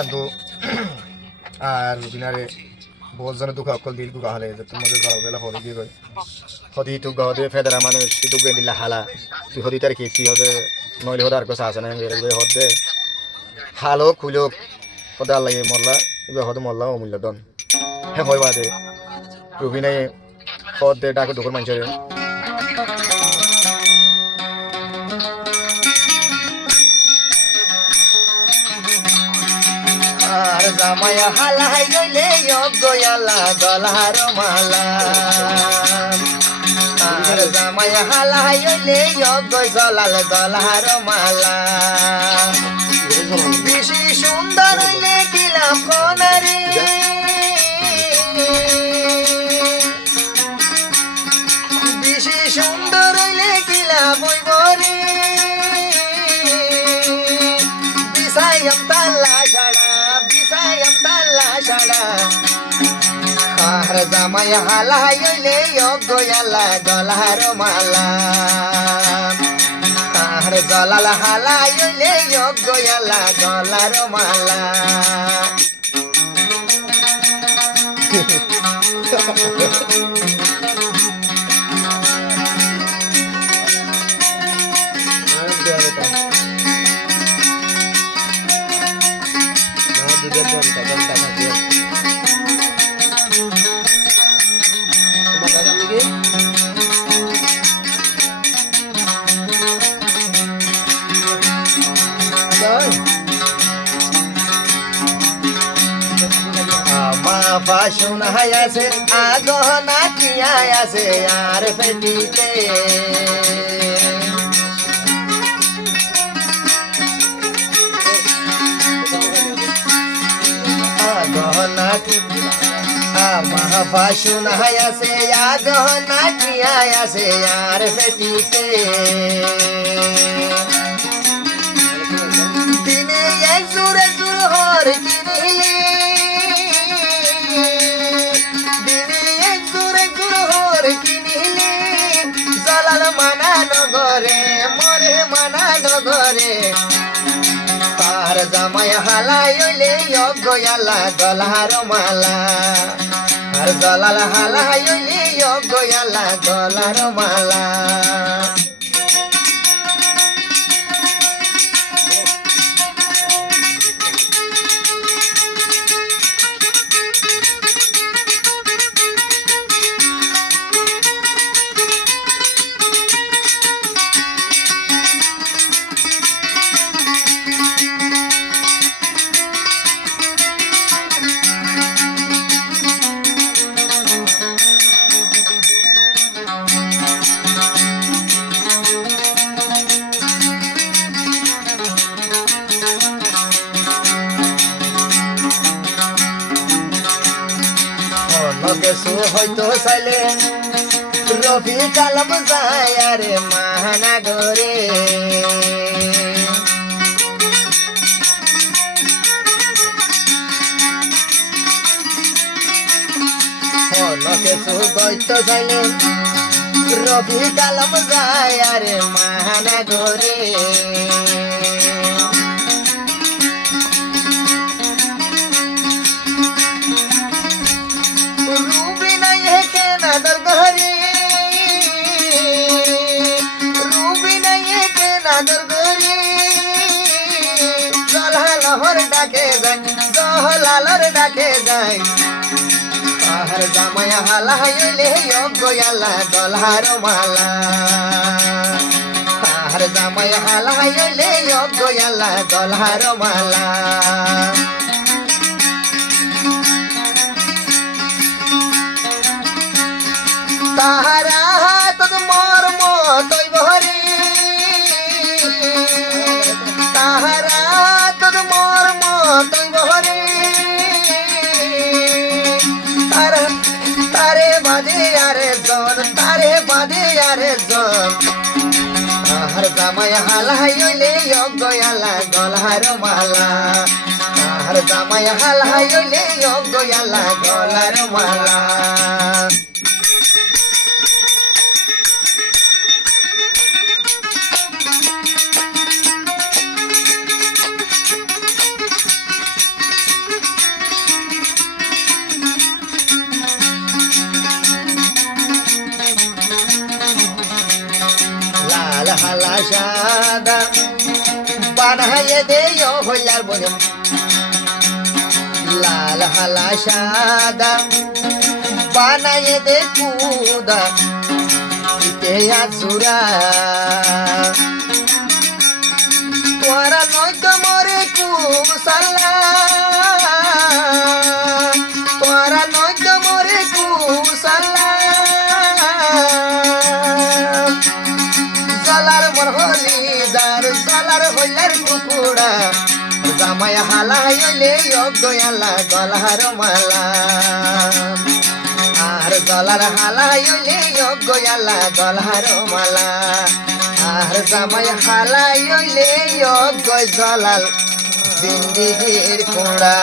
আনতো আর রুবিনারে বহুত জনে দুঃখ অকল দিল গুগা হলে যে তোমাদের গলা বেলা হদি দিয়ে গই হদি তো গদে ফেদরা মানুষ তো গেন্দিলা হালা তুই হদি তার খেয়েছি হদে নইলে হদার কথা আছে না হদে হালো খুলো হদে আল্লাহ মল্লা এবার হদে মল্লা অমূল্য দন হ্যাঁ হয় বাদে রুবিনাই হদে ডাকে দুপুর মানুষের আর জামায়া হালাই গইলে গয়ালা গলার মালা আর জামায়া হালাই গইলে গলাল গলার মালা বেশি সুন্দর হইলে কিলাম কোনারে বেশি সুন্দর হইলে কিলাম বইবরে বিসাইম তাল্লা ছাড়া বিসাইম তাল্লা ছাড়া আর জামাই হালাই গইলে গয়ালা গলার মালা আর জলাল হালাই গইলে গয়ালা গলার মালা বাসন হায়াছে আগহনা কিয়াছে আর ফেটিতে আগহনা আমার বাসন হায়াছে আগহনা কিয়াছে আর ফেটিতে দিনে এক জোরে জোর হর কিনিলে নগরে মরে মানা নগরে আর জামাই হালাই হইলে গয়ালা গলার মালা আর জলাল হালাই হইলে গয়ালা গলার মালা কিছু হয়তো চাইলে রবি কালাম যায় আরে মহানগরে কিছু হয়তো চাইলে রবি কালাম যায় আরে মহানগরে ডাকে যায় জহলালর ডাকে যায় আর জামাই হালাই হইলে গয়ালা গলার মালা আর জামাই হালাই হইলে গয়ালা গলার মালা তাহারা তোর মর্ম তৈ বহরে তাহারা তোর মর্ম তৈ বহরে তারে বাদে আরে জন তারে বাদে আরে জন আর জামাই হালাই হইলে গয়ালা গলার মালা আর জামাই হালাই হইলে গয়ালা গলার মালা সাদা বানাইয়ে দে হইলার বলে লাল হালা সাদা বানাইয়ে দে কুদা ইতে আজুরা তোরা নয়তো মরে কুসালা তোরা নয়তো মরে কুসালা জলার মরহলি যার জলার হইলার কুকুড়া জামাই হালা হইলে গয়ালা গলার মালা আর গলার হালা হইলে গয়ালা গলার মালা আর জামাই হালা হইলে গয় জলাল জিন্দিগির কোড়া